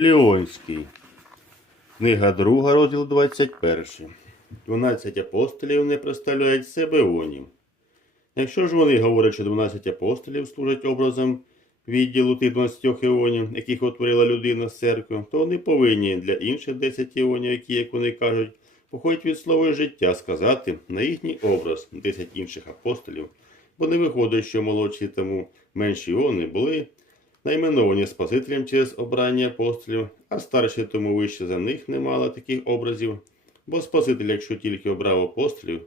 Ліонський. Книга 2, розділ 21. 12 апостолів не представляють себе онів. Якщо ж вони говорять, що 12 апостолів служать образом відділу тих 12 іонів, яких утворила людина з церкви, то вони повинні для інших 10 іонів, які, як вони кажуть, походять від слова життя, сказати на їхній образ 10 інших апостолів, бо не виходить, що молодші тому менші іони були найменовані Спасителем через обрання апостолів, а старші тому вище за них не мали таких образів, бо Спаситель, якщо тільки обрав апостолів,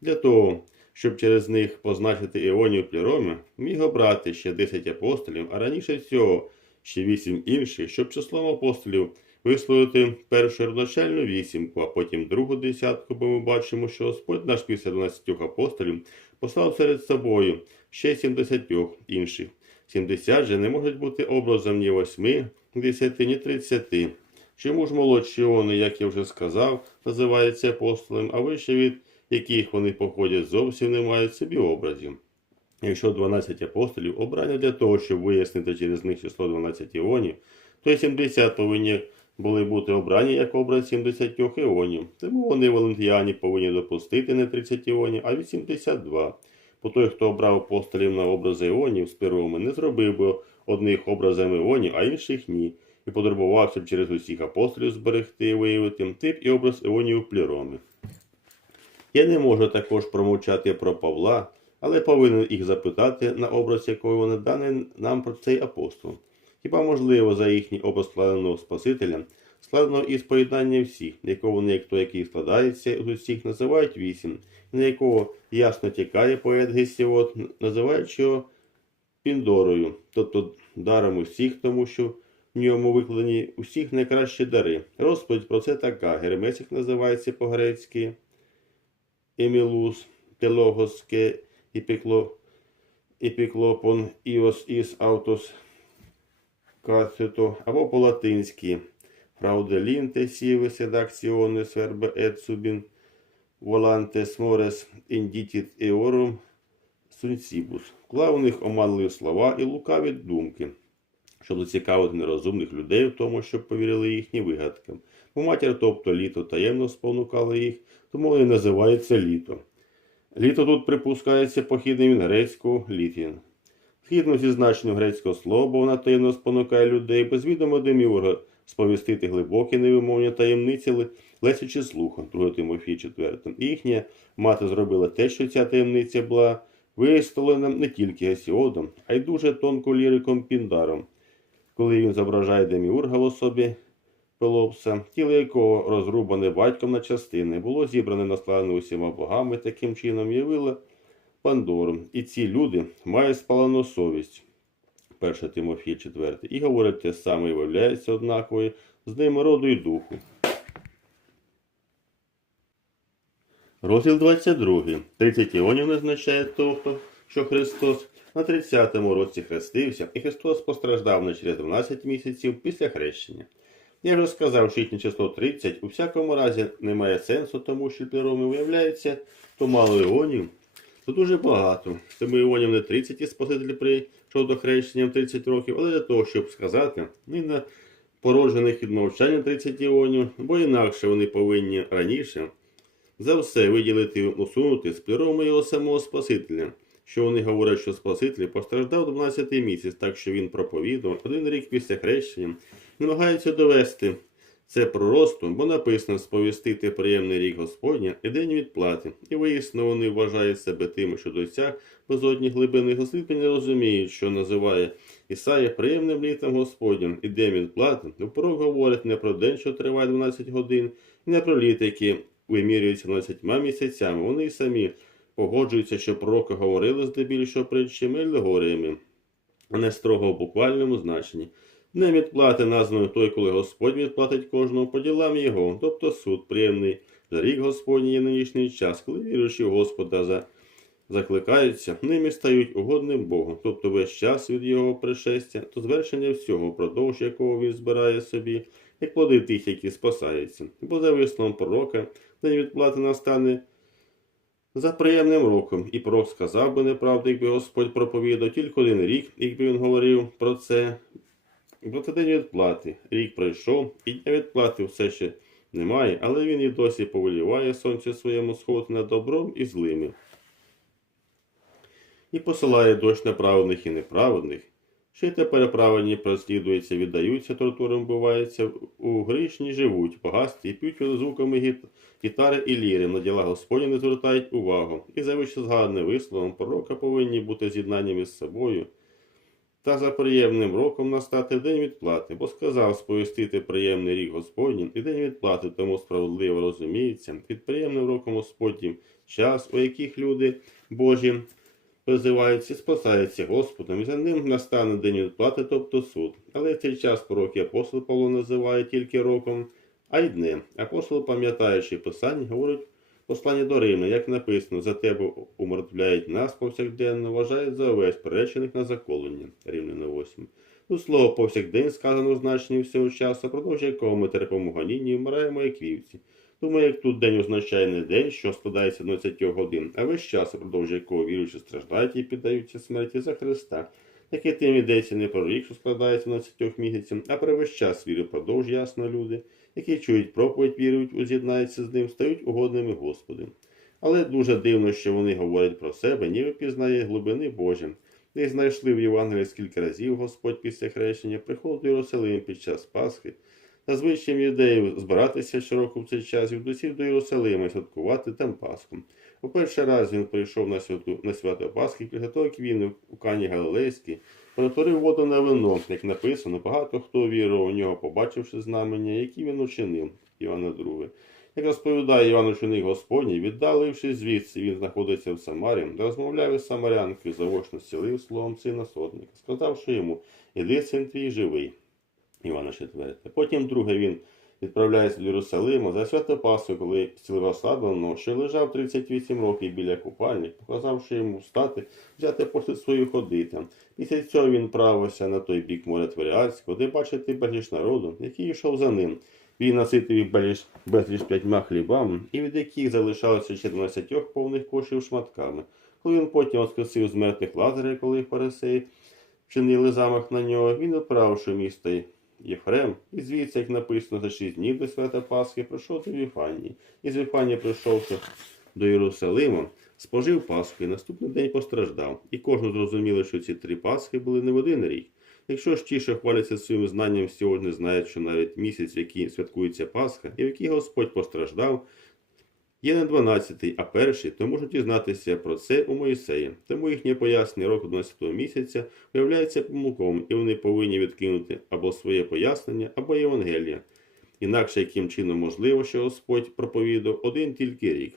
для того, щоб через них позначити іонів пліроми, міг обрати ще 10 апостолів, а раніше цього ще 8 інших, щоб числом апостолів висловити першу родначальну вісімку, а потім другу десятку, бо ми бачимо, що Господь наш після 12 апостолів послав серед собою ще 70 інших. 70 же не можуть бути образом ні 8, 10, ні 30. Чому ж молодші вони, як я вже сказав, називаються апостолем, а вище від яких вони походять зовсім не мають собі образів. Якщо 12 апостолів обрані для того, щоб вияснити через них число 12 іонів, то й 70 повинні були бути обрані як образ 70 іонів. Тому вони валентіяні повинні допустити не 30 іонів, а 82. Бо той, хто обрав апостолів на образи іонів з первими, не зробив би одних образами іонів, а інших ні. І потребувався б через усіх апостолів зберегти і виявити тип і образ іонів пліроми. Я не можу також промовчати про Павла, але повинен їх запитати, на образ якого вони даний нам про цей апостол. Хіба можливо за їхній образ складеного Спасителя, складеного із поєднання всіх, якого вони, як той, який складається з усіх, називають вісім, на якого ясно тікає поет Гесіот, називаючи його Піндорою, тобто даром усіх, тому що в ньому викладені усіх найкращі дари. Розповідь про це така. Гермесик називається по-грецьки. Емілус, Телогоске, Епікло, Епіклопон, Іос, Іс, Автос, Кацето, або по-латинськи Фрауделінте, Сівес, Едакціонес, Вербе, Ецубін, Волантес, Морес, Індітіт, Еорум, Сунсібус. Вклав у них оманливі слова і лукаві думки, щоб зацікавити нерозумних людей в тому, щоб повірили їхнім вигадкам. Бо матір, тобто літо таємно спонукало їх, тому вони називаються літо. Літо тут припускається похідним від грецького літін. Згідно зі значенням грецького слова, вона таємно спонукає людей, без відомо деміурга сповістити глибокі невимовні таємниці, лесячи слухом, 2 Тимофій 4. І їхня мати зробила те, що ця таємниця була виставлена не тільки Гесіодом, а й дуже тонко ліриком Піндаром, коли він зображає деміурга в особі Пелопса, тіло якого розрубане батьком на частини, було зібране на усіма богами, таким чином явило Пандору. І ці люди мають спалену совість. 1 Тимофій 4. І говорять те саме і виявляється однаковою з ними роду і духу. Розділ 22. 30 іонів не означає того, що Христос на 30-му році хрестився, і Христос постраждав не через 12 місяців після хрещення. Я вже сказав, що їхнє число 30 у всякому разі не має сенсу, тому що пліроми виявляється, то мало іонів, то дуже багато. Тому іонів не 30 і Спаситель прийшов до хрещення в 30 років, але для того, щоб сказати, не на породжених від навчання 30 іонів, бо інакше вони повинні раніше за все виділити і усунути з пліроми його самого Спасителя. Що вони говорять, що Спаситель постраждав 12 місяць, так що він проповідував один рік після хрещення, намагається довести це пророцтво, бо написано сповістити приємний рік Господня і день відплати. І виясно вони вважають себе тими, що досяг безодні глибини дослідки не розуміють, що називає Ісая приємним літом Господнім і день відплати. Впрок говорить не про день, що триває 12 годин, і не про літ, які вимірюються 12 місяцями. Вони й самі погоджуються, що пророки говорили здебільшого притчами і а не строго в буквальному значенні. Не відплати названо той, коли Господь відплатить кожному по ділам його, тобто суд приємний. За рік Господній є нинішній час, коли віруючі в Господа за... закликаються, ними стають угодним Богом, тобто весь час від його пришестя, то звершення всього, продовж якого він збирає собі, як плоди тих, які спасаються. Бо за висловом пророка, день відплати настане за приємним роком, і пророк сказав би неправду, якби Господь проповідав тільки один рік, якби він говорив про це, День відплати. Рік пройшов, і дня відплати все ще немає, але він і досі повеліває сонце своєму сходу над добром і злими. І посилає дощ на праведних і неправедних. Ще й тепер праведні прослідуються, віддаються тортурам, буваються, у грішні живуть, багасті, і п'ють звуками гіт- гітари і ліри, на діла Господні не звертають увагу. І за вище згадане висловом пророка повинні бути з'єднаннями з собою. Та за приємним роком настати день відплати, бо сказав сповістити приємний рік Господнім, і день відплати тому справедливо розуміється, під приємним роком Господнім час, у яких люди Божі призиваються, спасаються Господом, і за ним настане день відплати, тобто суд. Але цей час пророк і апостол Павло називає тільки роком, а й днем. Апостол, пам'ятаючи писання, говорить послання до Римлян, як написано, за тебе умертвляють нас повсякденно, вважають за овець, приречених на заколення. Римляна 8. Тут слово повсякдень сказано в значенні всього часу, продовж якого ми терпимо ганіння і вмираємо як вівці. Тому як тут день означає не день, що складається з 20 годин, а весь час, упродовж якого віруючі страждають і піддаються смерті за Христа. Таке тим йдеться не про рік, що складається з 20 місяців, а про весь час віри продовж ясно люди, які чують проповідь, вірують, уз'єднаються з ним, стають угодними Господи. Але дуже дивно, що вони говорять про себе, ніби пізнає глибини Божі. Не знайшли в Євангелії скільки разів Господь після хрещення приходив до Єрусалим під час Пасхи. Та звичаєм юдеїв збиратися щороку в цей час і вдусів до Єрусалима і святкувати там Пасху. У перший раз він прийшов на, святу, на свято Пасхи, того, він у Кані Галилейській перетворив воду на вино, як написано, багато хто вірив у нього, побачивши знамення, які він учинив. Івана 2. Як розповідає Іван ученик Господній, віддалившись звідси, він знаходиться в Самарі, розмовляв із самарянкою, заочно зцілив словом сина сотника, сказавши йому, іди син твій живий. Івана 4. Потім друге він відправляється до Єрусалима за свято Пасху, коли зцілив ослабленого, що лежав 38 років біля купальні, показавши йому встати, взяти посуд свою ходити. Після цього він правився на той бік моря Тверіальського, де бачити безліч народу, який йшов за ним. Він наситив їх безліч, безліч п'ятьма хлібами, і від яких залишалося ще 12 повних кошів шматками. Коли він потім воскресив з мертвих лазаря, коли фарисеї вчинили замах на нього, він відправивши місто Єфрем, і звідси, як написано, за шість днів до свята Пасхи пройшов до Віфанії. І з Віфанії, прийшовши до Єрусалима, спожив Пасху і наступний день постраждав. І кожен зрозуміло, що ці три Пасхи були не в один рік. Якщо ж ті, що хваляться своїм знанням, сьогодні знають, що навіть місяць, в який святкується Пасха, і в який Господь постраждав, є не 12-й, а перший, то можуть дізнатися про це у Моїсея. Тому їхнє пояснення року 12 місяця виявляється помилковим, і вони повинні відкинути або своє пояснення, або Євангелія. Інакше яким чином можливо, що Господь проповідав один тільки рік.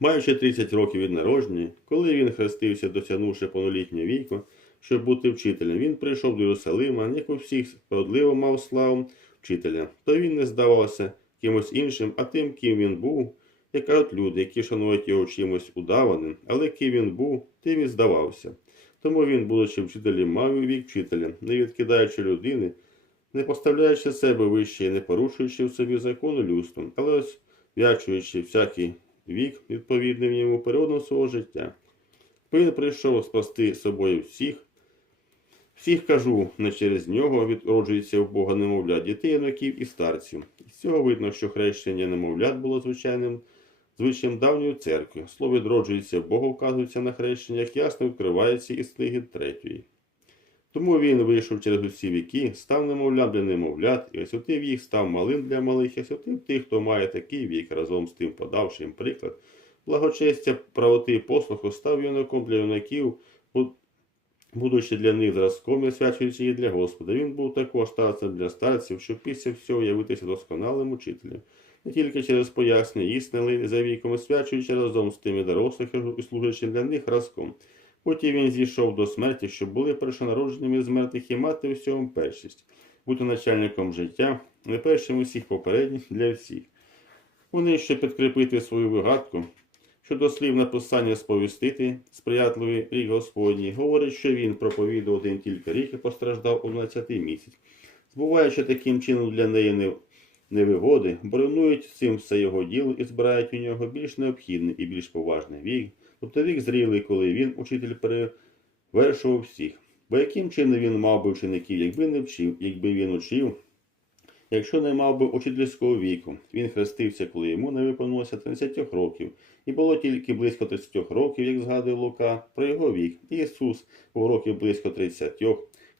Маючи 30 років від народження, коли він хрестився, досягнувши повнолітнього віку, щоб бути вчителем, він прийшов до Єрусалима, як у всіх справедливо мав славу вчителя, то він не здавався кимось іншим, а тим, ким він був, як кажуть люди, які шанують його чимось удаваним, але ким він був, тим і здавався. Тому він, будучи вчителем, мав і вік вчителя, не відкидаючи людини, не поставляючи себе вище і не порушуючи в собі закону людством, але ось вячуючи всякий вік відповідним йому періодом свого життя. Він прийшов спасти собою всіх. Всіх кажу, не через нього відроджується в Бога немовлят дітей, юнаків і старців. З цього видно, що хрещення немовлят було звичайним звичаєм давньої церкви. Слово відроджується в Бога вказується на хрещення, як ясно вкривається із книги третьої. Тому він вийшов через усі віки, став немовлям для немовлят, і освятив їх, став малим для малих, і освятив тих, хто має такий вік, разом з тим подавши їм приклад. Благочестя, правоти і послуху став юнаком для юнаків, будучи для них зразком і освячуючи їх для Господа. Він був також старцем для старців, щоб після всього явитися досконалим учителем. Не тільки через пояснення але за віком освячуючи разом з тими дорослих і служачи для них разком. Потім він зійшов до смерті, щоб були першонародженими з мертвих і мати всьому першість, бути начальником життя, не першим усіх попередніх для всіх. Вони ще підкріпити свою вигадку, що дослів написання сповістити сприятливий рік Господній, говорить, що він проповідав один тільки рік і постраждав у 12 місяць. Збуваючи таким чином для неї невигоди, бронують цим все його діло і збирають у нього більш необхідний і більш поважний вік, тобто вік зрілий, коли він, учитель, перевершував всіх. Бо яким чином він мав би вчеників, якби не вчив, якби він учив, якщо не мав би учительського віку. Він хрестився, коли йому не виповнилося 30 років, і було тільки близько 30 років, як згадує Лука, про його вік. Ісус був років близько 30,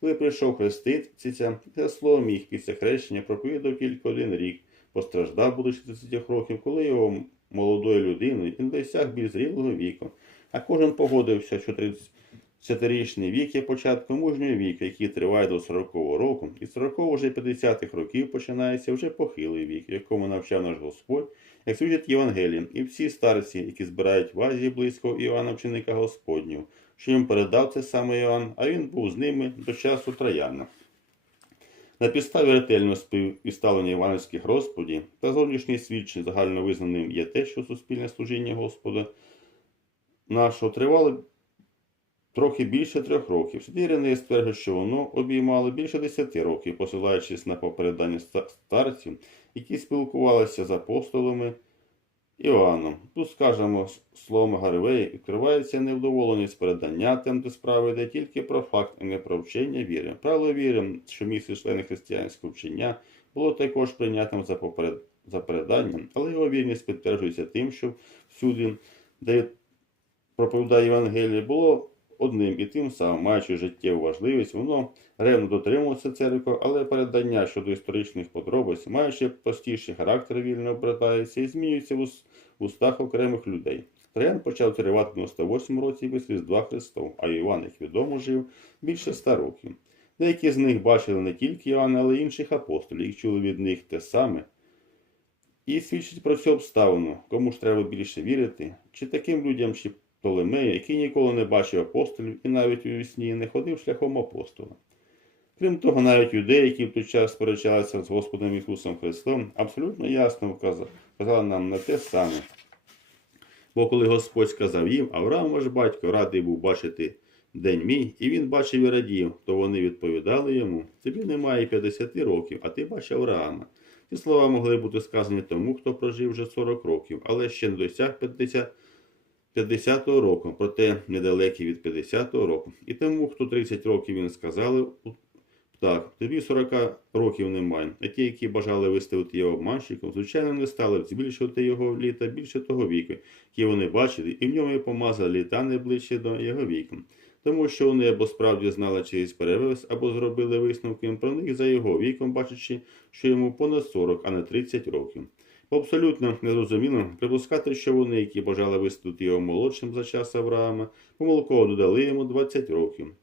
коли прийшов хреститися, за словом їх після хрещення проповідав тільки один рік, постраждав, будучи 30 років, коли його молодою людиною він досяг більш зрілого віку. А кожен погодився, що 30-річний вік є початком мужнього віку, який триває до 40-го року, і з 40 вже 50-х років починається вже похилий вік, якому навчав наш Господь, як свідчить Євангеліє, і всі старці, які збирають в Азії близько Іоанна вченика Господнього, що їм передав це саме Іоанн, а він був з ними до часу Трояна. На підставі ретельного співставлення іванівських розповідей та зовнішніх свідчень загальновизнаним є те, що суспільне служіння Господа нашого тривало трохи більше трьох років. Іриней стверджує, що воно обіймало більше десяти років, посилаючись на попередання старців, які спілкувалися з апостолами Іоанном. Тут, скажемо, словом Гарвеї, відкривається невдоволеність передання тем, де справи йде тільки про факт, а не про вчення віри. Правило віри, що містить члени християнського вчення, було також прийнятим за, поперед... за переданням, але його вірність підтверджується тим, що всюди, де проповідає Євангеліє, було одним і тим самим, маючи життєву важливість, воно ревно дотримувалося церкви, але передання щодо історичних подробиць, маючи простіший характер, вільно обертається і змінюється в устах окремих людей. Траян почав царювати в 98 році після Різдва Христов, а Іван, як відомо, жив більше ста років. Деякі з них бачили не тільки Івана, але й інших апостолів, і чули від них те саме. І свідчить про цю обставину, кому ж треба більше вірити, чи таким людям, чи Птолемея, який ніколи не бачив апостолів і навіть у вісні не ходив шляхом апостола. Крім того, навіть юдеї, які в той час сперечалися з Господом Ісусом Христом, абсолютно ясно вказали, нам на те саме. Бо коли Господь сказав їм, Авраам, ваш батько, радий був бачити день мій, і він бачив і радів, то вони відповідали йому: Тобі немає 50 років, а ти бачив Авраама. Ці слова могли бути сказані тому, хто прожив вже 40 років, але ще не досяг 50 50-го року, проте недалекий від 50-го року. І тому, хто 30 років він сказали, так, тобі 40 років немає. А ті, які бажали виставити його обманщиком, звичайно, не стали збільшувати його літа більше того віку, який вони бачили, і в ньому і помазали літа не ближче до його віку. Тому що вони або справді знали чиїсь перевес, або зробили висновки про них за його віком, бачачи, що йому понад 40, а не 30 років. Абсолютно незрозуміло припускати, що вони, які бажали виставити його молодшим за час Авраама, помилково додали йому 20 років.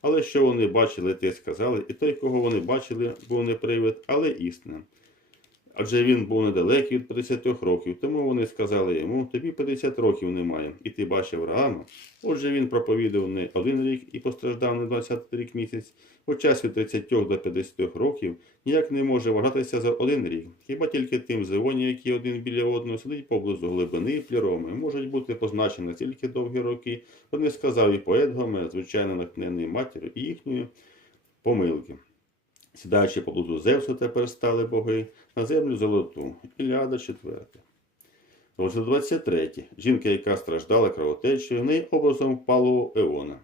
Але що вони бачили, те сказали, і той, кого вони бачили, був не привид, але істина. Адже він був недалекий від 50 років, тому вони сказали йому, тобі 50 років немає, і ти бачив Авраама. Отже, він проповідав не один рік і постраждав не 20 рік місяць, час від 30 до 50 років ніяк не може вважатися за один рік. Хіба тільки тим зеоні, які один біля одного сидить поблизу глибини і пліроми, можуть бути позначені настільки довгі роки, вони сказав і поет Гомер, звичайно натхнений матір'ю і їхньої помилки. Сідаючи поблизу Зевса, тепер стали боги на землю золоту. Іліада 4. Розділ 23. Жінка, яка страждала кровотечею, в неї образом впалого Еона.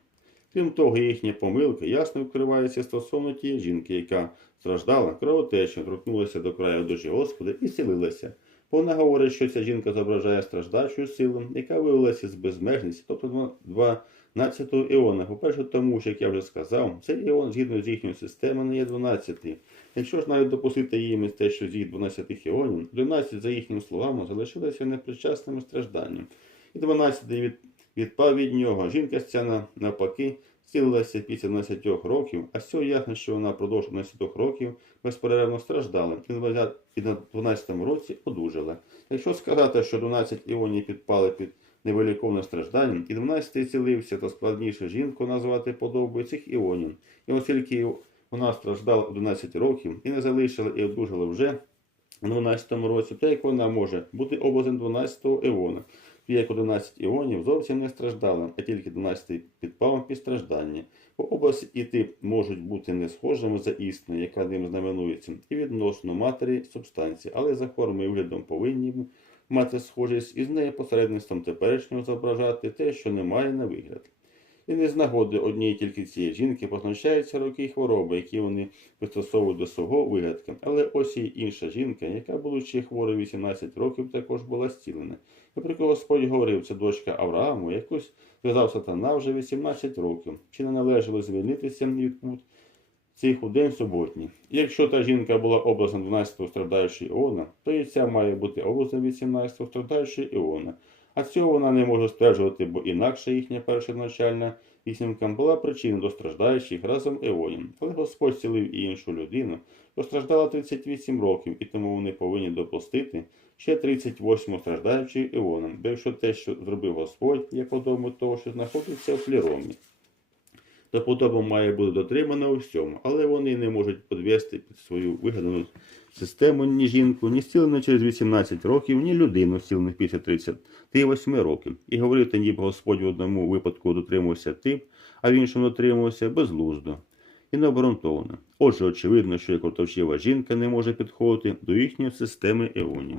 Крім того, їхня помилка ясно відкривається стосовно тієї жінки, яка страждала кровотечею, торкнулася до краю душі Господа і селилася. Вона говорить, що ця жінка зображає страждачу силу, яка виявилася з безмежності, тобто 12-го іона. По-перше, тому що, як я вже сказав, цей іон, згідно з їхньою системою, не є 12. Якщо ж навіть допустити їм те, що з їх 12 іонів, 12, за їхніми словами, залишилися непричасними стражданням. І 12 від, відпав від нього. Жінка ця навпаки зцілилася після 12 років, а з цього ясно, що вона впродовж 12 років безперервно страждала і на 20 і на 12 році одужала. Якщо сказати, що 12 іонів підпали під невиліковне страждання, і 12 цілився, то складніше жінку назвати подобою цих іонів. І оскільки вона страждала 11 років і не залишила і одужала вже у 12 році, то як вона може бути образом 12-го іона, як 11 іонів зовсім не страждала, а тільки 12 підпав під страждання. Бо образ і тип можуть бути не схожими за істиною, яка ним знаменується, і відносно матері субстанції, але за формою виглядом повинні мати схожість із нею посередництвом теперішнього зображати те, що немає на вигляд. І не з нагоди однієї тільки цієї жінки позначаються роки хвороби, які вони пристосовують до свого вигадки. Але ось і інша жінка, яка, будучи хворою 18 років, також була зцілена. І про кого Господь говорив, це дочка Аврааму, якусь зв'язав сатана вже 18 років. Чи не належало звільнитися від пут цих у день суботній? Якщо та жінка була образом 12-го страждаючої Іона, то і ця має бути образом 18-го страждаючої Іона. А цього вона не може стверджувати, бо інакше їхня першоначальна вісімка була причиною до страждаючих разом Іонів. Але Господь цілив і іншу людину, постраждала 38 років, і тому вони повинні допустити ще 38 страждаючої Іоном. Бо якщо те, що зробив Господь, є подобно того, що знаходиться в пліромі, то подоба має бути дотримана у всьому, але вони не можуть підвести під свою вигадану систему ні жінку, ні зцілену через 18 років, ні людину, зцілену після 38 років. І говорити, ніби Господь в одному випадку дотримувався тип, а в іншому дотримувався безглуздо і необґрунтовано. Отже, очевидно, що як жінка не може підходити до їхньої системи еонів.